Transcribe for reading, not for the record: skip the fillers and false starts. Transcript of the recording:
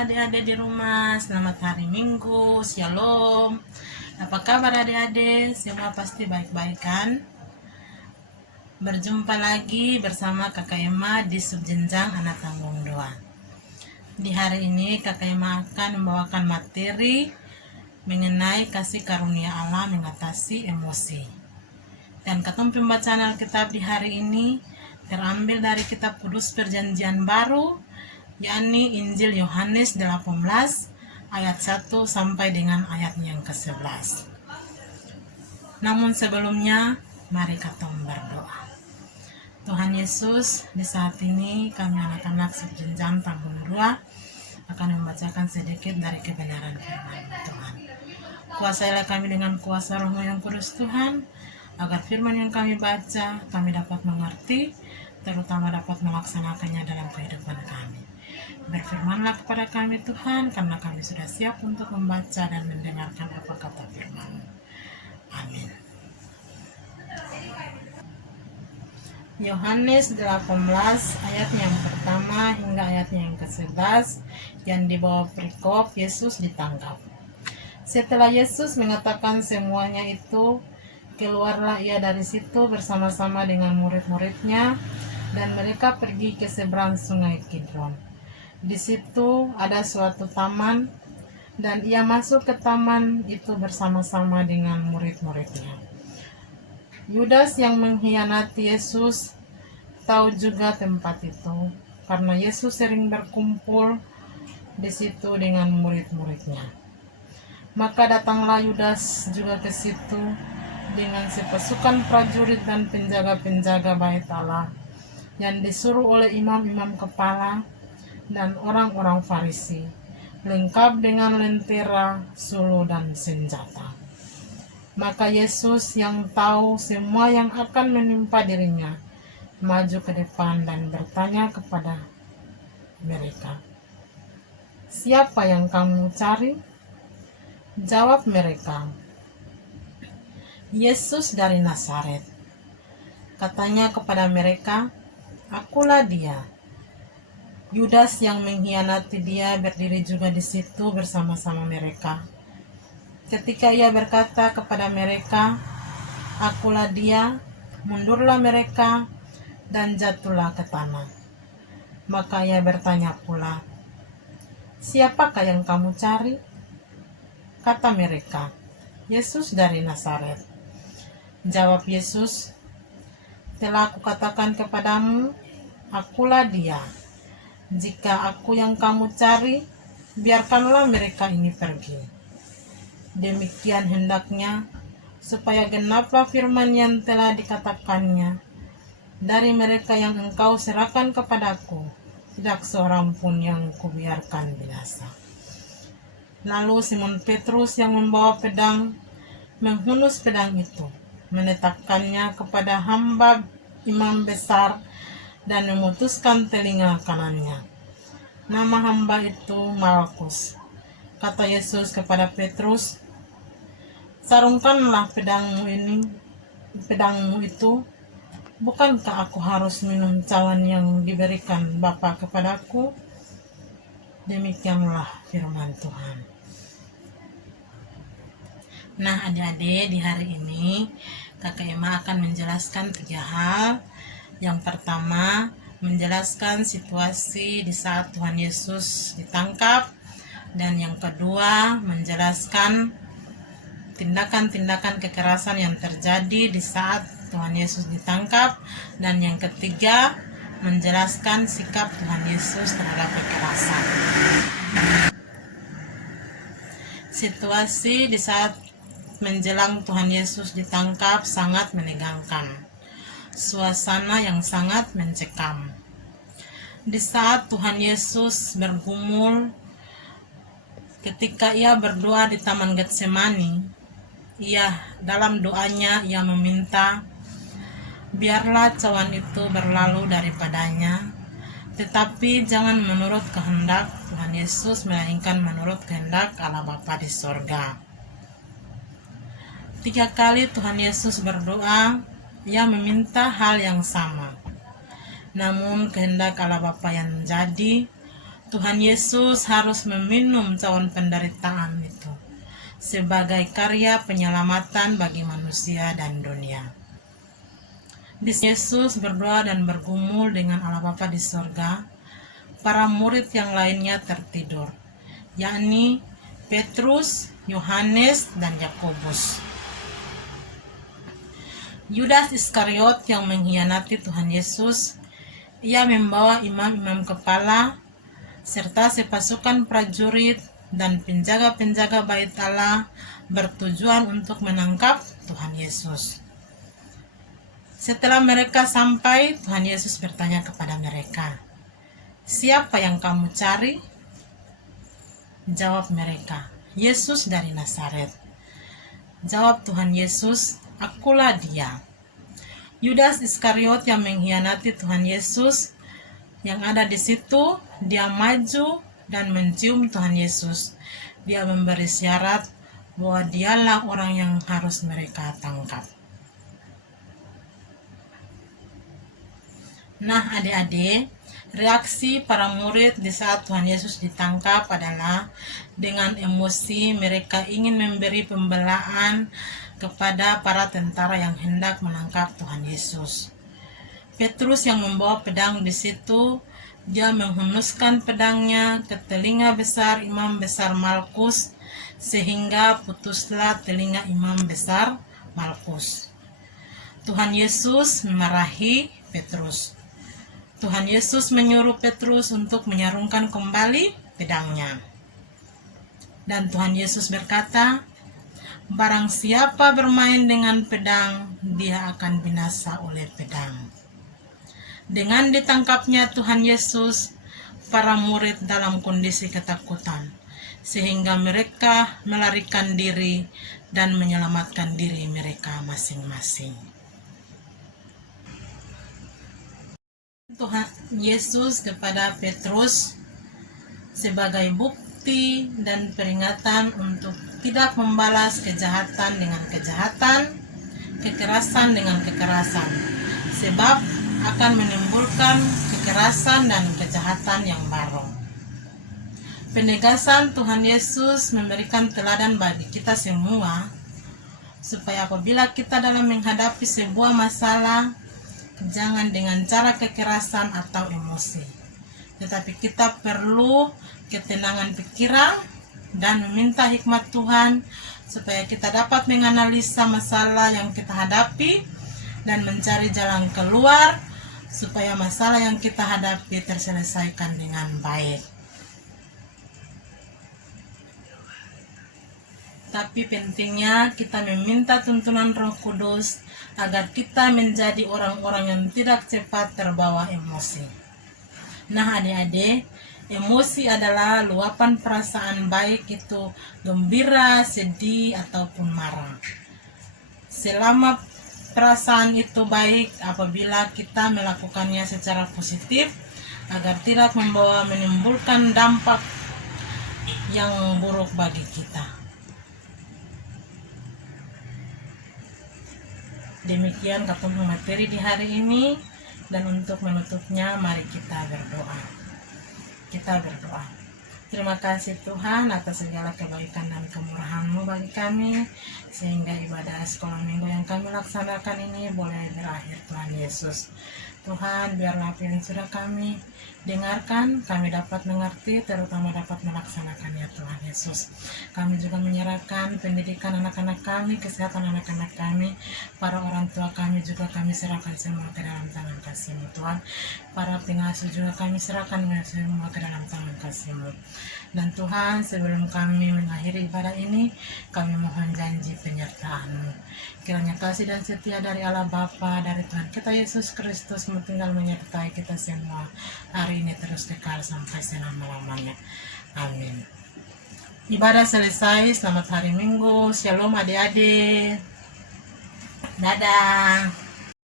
adik-adik di rumah, selamat hari Minggu, Shalom. Apa kabar adik-adik? Semua pasti baik-baik kan? Berjumpa lagi bersama Kakak Emma di Subjenjang Anak Tanggung 2. Di hari ini Kakak Emma akan membawakan materi mengenai kasih karunia Allah mengatasi emosi. Dan kata pembacaan Alkitab di hari ini terambil dari kitab Kudus Perjanjian Baru, yakni Injil Yohanes 18 ayat 1 sampai dengan ayat yang ke-11. Namun sebelumnya, mari kita berdoa. Tuhan Yesus, di saat ini kami anak-anak Subjenjang Tanggung 2 akan membacakan sedikit dari kebenaran firman Tuhan. Kuasailah kami dengan kuasa Roh yang Kudus Tuhan, agar firman yang kami baca kami dapat mengerti, terutama dapat melaksanakannya dalam kehidupan kami. Berfirmanlah kepada kami Tuhan, karena kami sudah siap untuk membaca dan mendengarkan apa kata firman. Amin. Yohanes 18 ayat yang pertama hingga ayat yang ke-11 yang di bawah perikop Yesus ditangkap. Setelah Yesus mengatakan semuanya itu, keluarlah ia dari situ bersama-sama dengan murid-muridnya, dan mereka pergi ke seberang sungai Kidron. Di situ ada suatu taman, dan ia masuk ke taman itu bersama-sama dengan murid-muridnya. Yudas yang mengkhianati Yesus tahu juga tempat itu, karena Yesus sering berkumpul di situ dengan murid-muridnya. Maka datanglah Yudas juga ke situ dengan sepasukan prajurit dan penjaga-penjaga bait Allah yang disuruh oleh imam-imam kepala dan orang-orang Farisi, lengkap dengan lentera, sulu, dan senjata. Maka Yesus yang tahu semua yang akan menimpa dirinya, maju ke depan dan bertanya kepada mereka, "Siapa yang kamu cari?" Jawab mereka, "Yesus dari Nazaret." Katanya kepada mereka, "Akulah dia." Yudas yang mengkhianati dia berdiri juga di situ bersama-sama mereka. Ketika ia berkata kepada mereka, "Akulah dia," mundurlah mereka dan jatuhlah ke tanah. Maka ia bertanya pula, "Siapakah yang kamu cari?" Kata mereka, "Yesus dari Nazaret." Jawab Yesus, "Telah aku katakan kepadamu, akulah dia. Jika aku yang kamu cari, biarkanlah mereka ini pergi." Demikian hendaknya, supaya genaplah firman yang telah dikatakannya, "Dari mereka yang engkau serahkan kepadaku, tidak seorang pun yang kubiarkan binasa." Lalu Simon Petrus yang membawa pedang, menghunus pedang itu, meletakkannya kepada hamba imam besar, dan memutuskan telinga kanannya. Nama hamba itu Malkus. Kata Yesus kepada Petrus, "Sarungkanlah pedangmu itu. Bukankah aku harus minum cawan yang diberikan Bapa kepadaku?" Demikianlah firman Tuhan. Nah adik-adik, di hari ini Kakak Emma akan menjelaskan 3 hal. Yang pertama, menjelaskan situasi di saat Tuhan Yesus ditangkap. Dan yang kedua, menjelaskan tindakan-tindakan kekerasan yang terjadi di saat Tuhan Yesus ditangkap. Dan yang ketiga, menjelaskan sikap Tuhan Yesus terhadap kekerasan. Situasi di saat menjelang Tuhan Yesus ditangkap sangat menegangkan. Suasana yang sangat mencekam. Di saat Tuhan Yesus bergumul, ketika ia berdoa di Taman Getsemani, dalam doanya ia meminta, "Biarlah cawan itu berlalu daripadanya, tetapi jangan menurut kehendak Tuhan Yesus, melainkan menurut kehendak Allah Bapa di sorga." 3 kali Tuhan Yesus berdoa, ia meminta hal yang sama. Namun kehendak Allah Bapa yang jadi, Tuhan Yesus harus meminum cawan penderitaan itu sebagai karya penyelamatan bagi manusia dan dunia. Yesus berdoa dan bergumul dengan Allah Bapa di sorga. Para murid yang lainnya tertidur, yakni Petrus, Yohanes, dan Yakobus. Yudas Iskariot yang mengkhianati Tuhan Yesus, ia membawa imam-imam kepala serta sepasukan prajurit dan penjaga-penjaga bait Allah bertujuan untuk menangkap Tuhan Yesus. Setelah mereka sampai, Tuhan Yesus bertanya kepada mereka, "Siapa yang kamu cari?" Jawab mereka, "Yesus dari Nazaret." Jawab Tuhan Yesus, "Akulah dia." Yudas Iskariot yang mengkhianati Tuhan Yesus yang ada di situ, dia maju dan mencium Tuhan Yesus. Dia memberi syarat bahwa dialah orang yang harus mereka tangkap. Nah, adik-adik, reaksi para murid di saat Tuhan Yesus ditangkap adalah dengan emosi mereka ingin memberi pembelaan kepada para tentara yang hendak menangkap Tuhan Yesus. Petrus yang membawa pedang di situ, dia menghunuskan pedangnya ke telinga besar imam besar Malkus, sehingga putuslah telinga imam besar Malkus. Tuhan Yesus memarahi Petrus. Tuhan Yesus menyuruh Petrus untuk menyarungkan kembali pedangnya. Dan Tuhan Yesus berkata, "Barang siapa bermain dengan pedang, dia akan binasa oleh pedang." Dengan ditangkapnya Tuhan Yesus, para murid dalam kondisi ketakutan, sehingga mereka melarikan diri dan menyelamatkan diri mereka masing-masing. Tuhan Yesus kepada Petrus sebagai bukti dan peringatan untuk tidak membalas kejahatan dengan kejahatan, kekerasan dengan kekerasan, sebab akan menimbulkan kekerasan dan kejahatan yang baru. Penegasan Tuhan Yesus memberikan teladan bagi kita semua, supaya apabila kita dalam menghadapi sebuah masalah, jangan dengan cara kekerasan atau emosi, tetapi kita perlu ketenangan pikiran dan meminta hikmat Tuhan supaya kita dapat menganalisa masalah yang kita hadapi dan mencari jalan keluar supaya masalah yang kita hadapi terselesaikan dengan baik. Tapi pentingnya kita meminta tuntunan Roh Kudus agar kita menjadi orang-orang yang tidak cepat terbawa emosi. Nah, adik-adik, emosi adalah luapan perasaan, baik itu gembira, sedih, ataupun marah. Selama perasaan itu baik apabila kita melakukannya secara positif agar tidak menimbulkan dampak yang buruk bagi kita. Demikian ketemu materi di hari ini, dan untuk menutupnya mari kita berdoa. Kita berdoa. Terima kasih Tuhan atas segala kebaikan dan kemurahan-Mu bagi kami, sehingga ibadah sekolah minggu yang kami laksanakan ini boleh berakhir, Tuhan Yesus. Tuhan, biarlah apa yang sudah kami dengarkan, kami dapat mengerti, terutama dapat melaksanakannya, Tuhan Yesus. Kami juga menyerahkan pendidikan anak-anak kami, kesehatan anak-anak kami, para orang tua kami juga kami serahkan semua ke dalam tangan kasih-Mu, Tuhan. Para pengasuh juga kami serahkan semua ke dalam tangan kasih-Mu. Dan Tuhan, sebelum kami mengakhiri ibadah ini, kami mohon janji penyertaan-Mu. Kiranya kasih dan setia dari Allah Bapa, dari Tuhan kita Yesus Kristus tinggal menyertai kita semua hari ini terus kekal sampai selama-lamanya. Amin. Ibadah selesai, selamat hari Minggu. Shalom adik-adik. Dadah.